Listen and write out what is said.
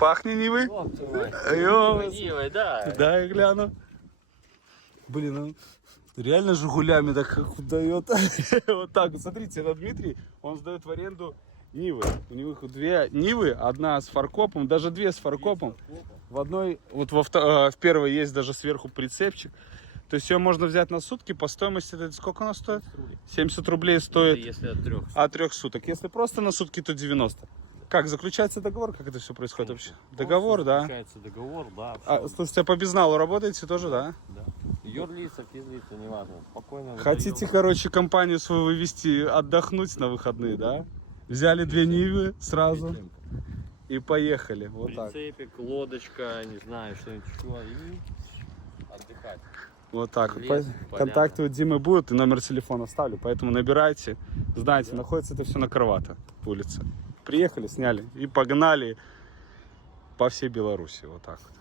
Пахнет Нивой? Нивой, да. Да, я гляну. Блин, ну реально Жигулями так как дает. Вот так. Смотрите, это Дмитрий, он сдает в аренду Нивы. У него две Нивы, одна с фаркопом, даже две с фаркопом. В одной, вот в первой есть даже сверху прицепчик. То есть ее можно взять на сутки, по стоимости, это сколько она стоит? 70 рублей стоит. Если от 3 суток. От 3 суток. Если просто на сутки, то 90. Как, заключается договор? Как это все происходит вообще? Договор, да? Заключается договор, да. А, слушайте, а по безналу работаете тоже, да? Да. Юрлица, физлица, неважно. Спокойно. Хотите, короче, компанию свою вывести, отдохнуть на выходные, да? Взяли две Нивы сразу и поехали. Вот так. Прицепик, лодочка, не знаю, что-нибудь еще. И отдыхать. Вот так. Лес, Контакты у Димы будут, и номер телефона ставлю, поэтому набирайте. Знаете, находится это все на Карвата улице. Приехали, сняли и погнали по всей Беларуси. Вот так вот.